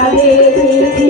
Hallelujah.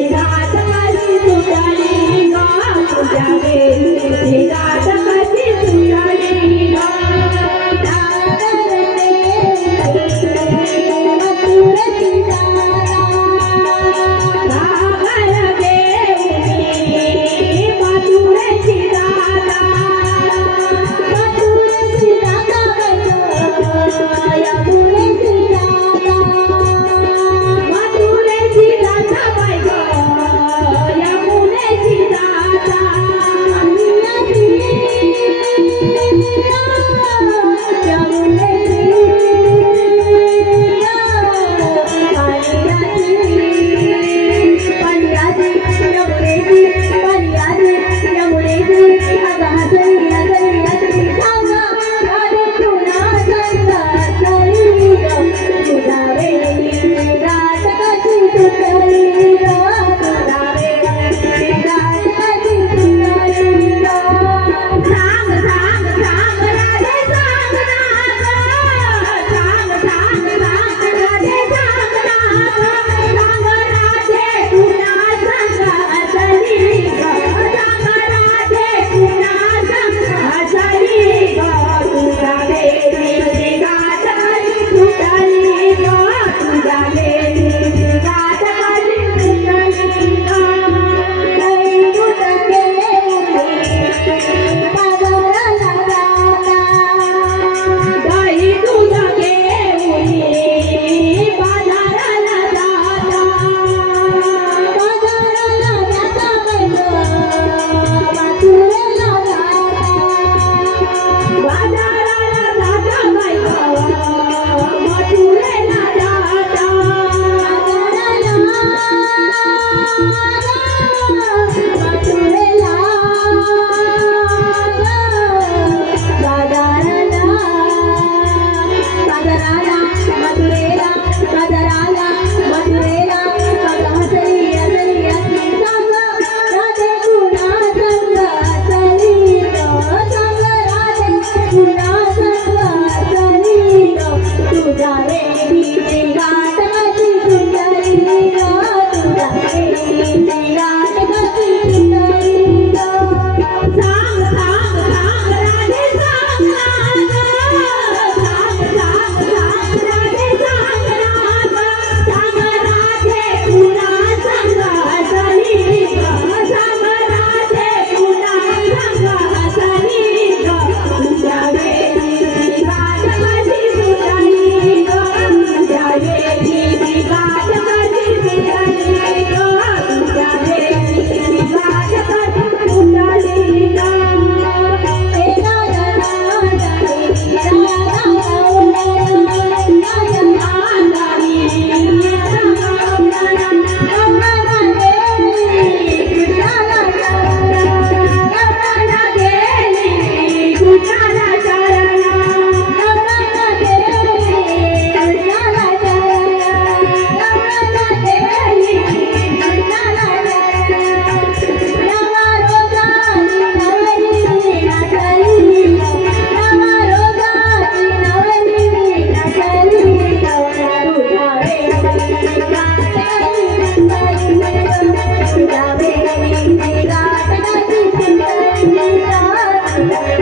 Thank you.